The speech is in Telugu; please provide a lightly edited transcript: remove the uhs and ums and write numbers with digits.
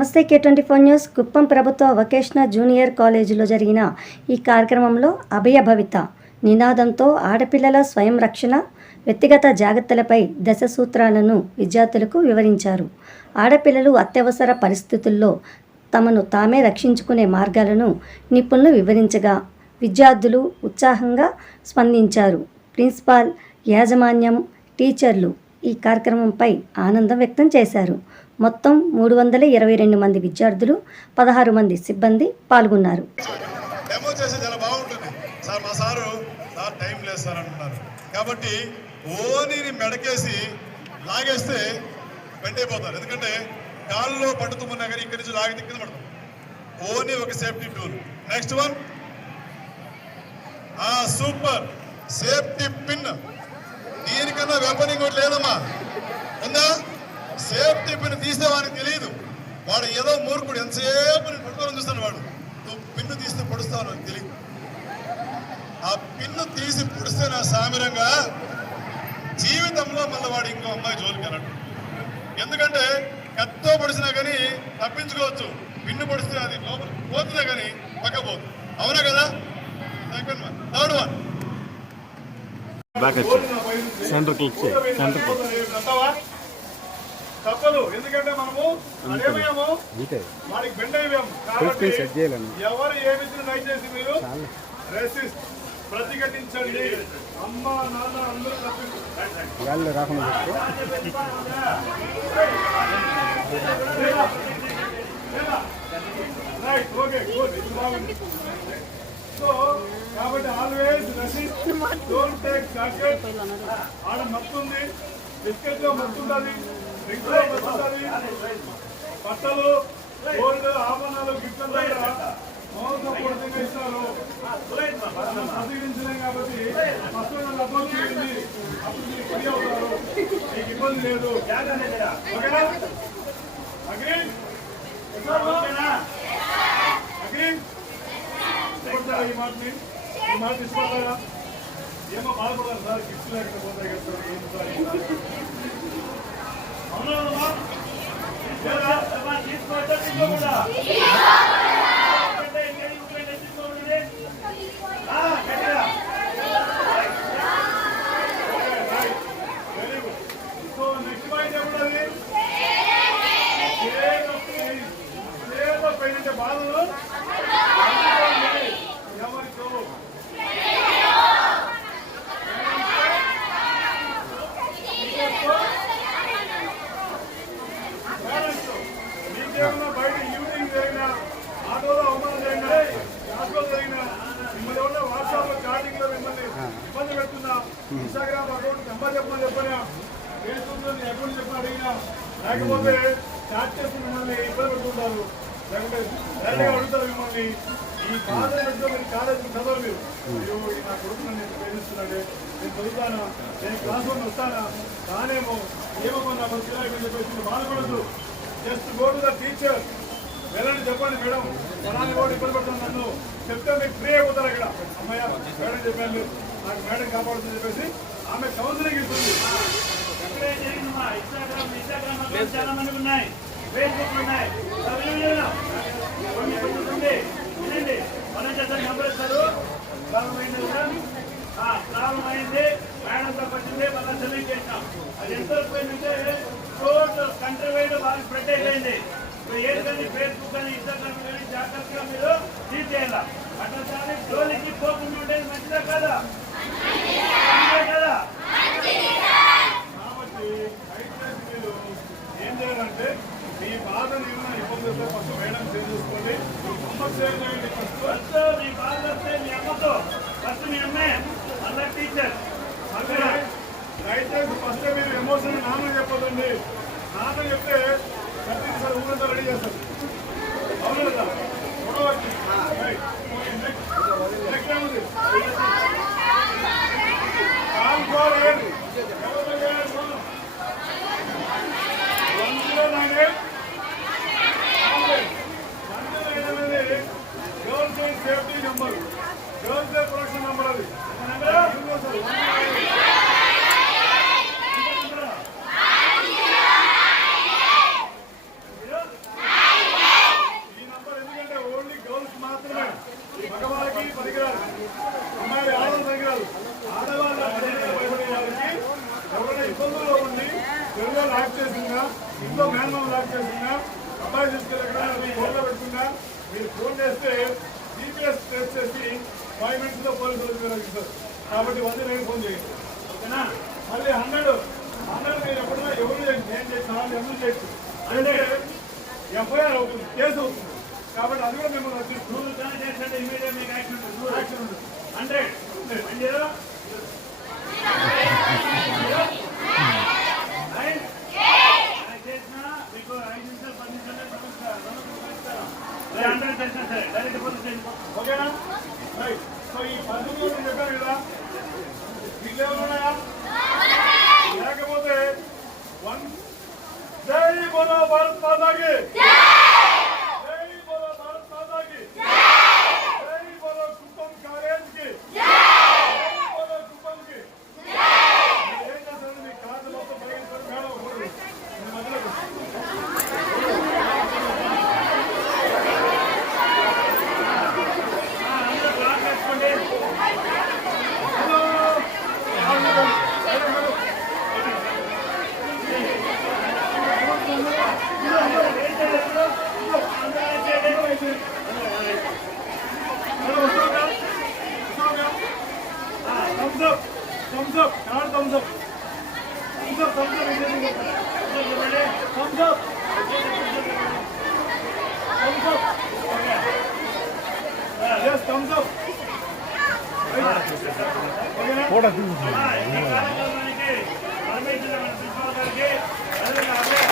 నమస్తే K24 న్యూస్. కుప్పం ప్రభుత్వ వొకేషనల్ జూనియర్ కాలేజీలో జరిగిన ఈ కార్యక్రమంలో అభయ భవిత నినాదంతో ఆడపిల్లల స్వయం రక్షణ, వ్యక్తిగత జాగ్రత్తలపై దశ సూత్రాలను విద్యార్థులకు వివరించారు. ఆడపిల్లలు అత్యవసర పరిస్థితుల్లో తమను తామే రక్షించుకునే మార్గాలను నిపుణులు వివరించగా విద్యార్థులు ఉత్సాహంగా స్పందించారు. ప్రిన్సిపాల్, యాజమాన్యం, టీచర్లు ఈ కార్యక్రమంపై ఆనందం వ్యక్తం చేశారు. మొత్తం 322 మంది విద్యార్థులు, 16 మంది సిబ్బంది పాల్గొన్నారు. కాబట్టి ఓనీని మెడకేసి లాగేస్తే వెంటైపోతారు. ఎందుకంటే కాళ్ళలో పట్టుతున్నా కానీ ఇక్కడి నుంచి లాగితే కింద పడతాం. ఓనీ ఒక safety tool. Next one super safety pin. దీనికన్నా వెపన్ ఇంకోటి లేదమ్మా, ఉందా? సేఫ్టీ పిన్ తీస్తే వాడికి తెలియదు. వాడు ఏదో మూర్ఖుడు, ఎంతసేపు నేను పట్టుకోవాలని చూస్తాను. వాడు నువ్వు పిన్ను తీస్తే పొడుస్తావు నాకు తెలియదు. ఆ పిన్ను తీసి పొడిస్తే నా సామిరంగా జీవితంలో మళ్ళీ వాడు ఇంకో అమ్మాయి జోలికి అన్నట్టు. ఎందుకంటే కత్తో పొడిచినా కానీ తప్పించుకోవచ్చు, పిన్ను పొడిస్తే అది లోపల పోతుందే కానీ పక్కపోదు. అవునా కదా? థర్డ్ వన్ తప్పదు. ఎందుకంటే మనము అదేమేమో వాడికి బెండ్ అయ్యాము. కాబట్టి ఎవరు ఏమిచ్చిన దయచేసి మీరు రెసిస్ట్, ప్రతిఘటించండి. అమ్మ నాన్న అందరూ రాకుండా రైట్, ఓకే, గుడ్, ఇది బాగుంది. సో కాబట్టి always resist, don't take jacket. ఆడ మత్తుంది, బిస్కెట్ లో మత్తుంటుంది, డ్రింక్ లో మత్తుంటుంది. బట్టలు, గోల్డ్, ఆభరణాలు, గిఫ్ట్ దగ్గర మౌనం పూర్తిగా ఇస్తారు. ప్రతిఘటించలేం కాబట్టి ఫస్ట్ అర్థం చేయండి. అప్పుడు మీరు ఫ్రీ అవుతారు, మీకు ఇబ్బంది లేదు. ఓకేనా? అగ్రీ? అగ్రీ? ఇష్టపడతారా ఈ మాటని? ఈ మాట ఇష్టపడతారా? ఏమో బాధపడాలి సార్, గిఫ్ట్ లేకపోతే అవునా? తీసుకోవచ్చా? బాధలు ఎవరితో మీకేమన్నా బయట ఈవినింగ్ జరిగినా, ఆటోలో అవమానం జరిగినా, క్లాస్లో జరిగినా, మిమ్మల్ని ఉన్న వాట్సాప్ లో చాటింగ్ లో మిమ్మల్ని ఇబ్బంది పెడుతున్నా, ఇన్స్టాగ్రామ్ అకౌంట్ నెంబర్ చెప్పనా, ఫేస్బుక్ లో అకౌంట్ చెప్పని అడిగినా, లేకపోతే చాట్ చేసి మిమ్మల్ని ఇబ్బంది పెడుతుంటారు, లేకపోతే డైరెక్ట్గా అడుగుతారు మిమ్మల్ని. ఈ బాధ మీరు కాలేజీ చదవరు. మీరు నా కొడుకు నన్ను ప్రేమిస్తున్నాడే, నేను చదువుతానా, నేను క్లాస్ వన్ వస్తానా, కానేమో ఏమో నా బతిలా అని చెప్పేసి బాధపడద్దు. Just go to the teacher, వెళ్ళండి, చెప్పండి మేడం ఫలాని కూడా ఇబ్బంది పడుతుంది నన్ను చెప్తే మీకు ఫ్రీ అయిపోతారు. అక్కడ అమ్మయ్య మేడం చెప్పాను, నాకు మేడం కాపాడుతుంది చెప్పేసి ఆమె కౌన్సిలింగ్ ఇస్తుంది. చాలా మంది ఉన్నాయి, ఫేస్బుక్ ఉన్నాయి, మనం చేస్తాను నెంబర్ ఇస్తారు. ప్రాబ్లం అయింది, మేడంతో వచ్చింది, మళ్ళీ సెలెక్ట్ చేసినాం. అది ఎంత పోయిందంటే టోటల్ కంట్రీ వైడ్ బాగా స్ప్రెడ్ అయిపోయింది. ఏది కానీ ఫేస్బుక్ కానీ ఇన్స్టాగ్రామ్ కానీ జాగ్రత్తగా మీరు తీసేయాలా. అట్లా చాలా జోలికి పోకుండా ఉండేది మంచిదా కదా? కదా? కాబట్టి మీరు ఏం చేయాలంటే మీ బాధను ఏమైనా ఇబ్బంది వస్తే ఫస్ట్ మేడం చేసుకోండి, అమ్మకు షేర్ చేయండి. ఫస్ట్ మీ బాధ వస్తే మీ అమ్మతో, ఫస్ట్ మీ అమ్మే, మళ్ళీ టీచర్. మళ్ళీ దయచేసి ఫస్ట్ మీరు ఎమోషన్ నాన్న చెప్పదండి. నాన్న చెప్తే ప్రతి సార్ ఊరంతా రెడీ చేస్తారు. అవును కదా? నెక్స్ట్ ఏముంది? Safety number, girls day production number. అది ఇంట్లో మేనమామ లాక్ చేసుకున్నా, అబ్బాయి తీసుకెళ్ళి ఫోన్లో పెట్టుకున్నా, మీరు ఫోన్ చేస్తే జీపీఎస్ ట్రేస్ చేసి 5 minutes లో పోలీసులు ఇస్తారు. కాబట్టి 109 ఫోన్ చేయండి, ఓకేనా? మళ్ళీ 100 మీరు ఎప్పుడైనా ఎవరు చేయండి, నేను చేసి ఎవరు చేయొచ్చు అంటే ఎఫ్ఐఆర్ అవుతుంది, కేసు అవుతుంది. కాబట్టి అది కూడా మిమ్మల్ని రక్షిస్తుంది. యాక్షన్ ఉంటుంది 100 ఓకేనా? రైట్. సో ఈ 10 నేను చెప్పాను కదా, వీళ్ళు ఏమైనా ఉన్నాయా? లేకపోతే జై బోలో భారత్ మాతాకి, జై బోలో భారత్ మాతాకి, జై బోలో కుప్పం కాలేజ్కి, జై బోలో కుప్పంకి. మీరు ఏం చేస్తారు? మీ కార్డు మొత్తం పరిగెత్తుకొని మేడం ఒకటి మీ మధ్యలో thumbs up, not thumbs up. Thumbs up, thumbs up. Thumbs up. Thumbs up. Okay. Yes, thumbs up. Okay.